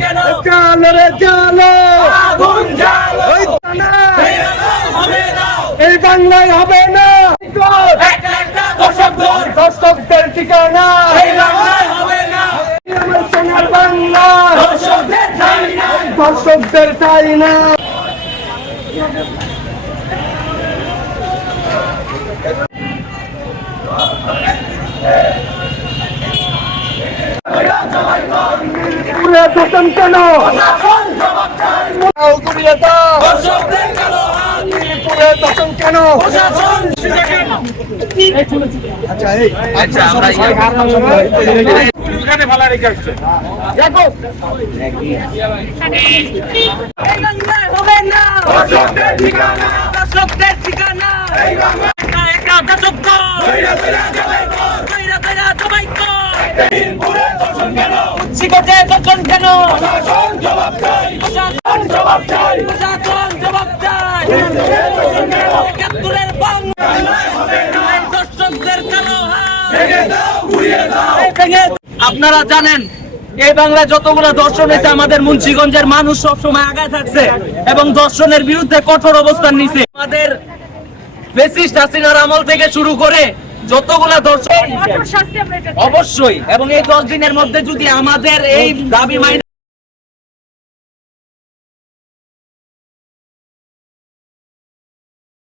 জালো রে জালো, এই বাংলায় হবে না দর্শকদের ঠিকানা, আমার সোনার বাংলা দর্শকদের চাই না। দোষণ কেন ঘুরিয়ে দাও, দোষণ কেন? আচ্ছা ভালো রেখে আসছে হবে না দর্শকদের ঠিকানা, আপনারা জানেন এই বাংলায় যতগুলো দর্শন হয়েছে আমাদের মুন্সিগঞ্জের মানুষ সবসময় আগায় থাকছে এবং দর্শনের বিরুদ্ধে কঠোর অবস্থান নিছে। আমাদের ফ্যাসিস্ট হাসিনার আমল থেকে শুরু করে যতগুলা দর্শন অবশ্যই, এবং এই 10 দিনের মধ্যে যদি আমাদের এই দাবি মাইনা